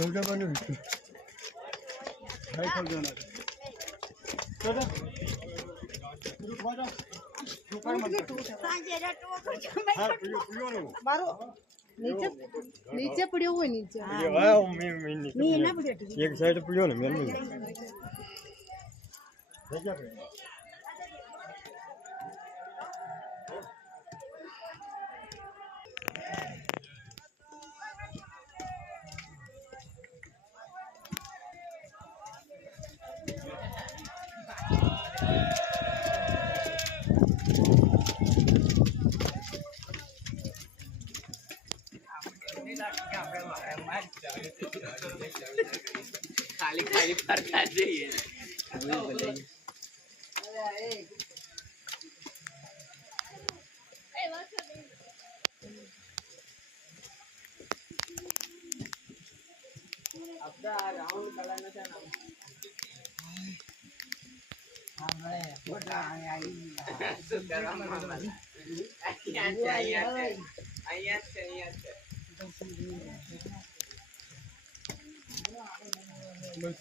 બન્યું સાયકલ જણા नीचे पड़ियो हुआ नीचे एक साइड पड़ियो ने मेन खाली खाली फरता चाहिए अपना राउंड कलर में ना बस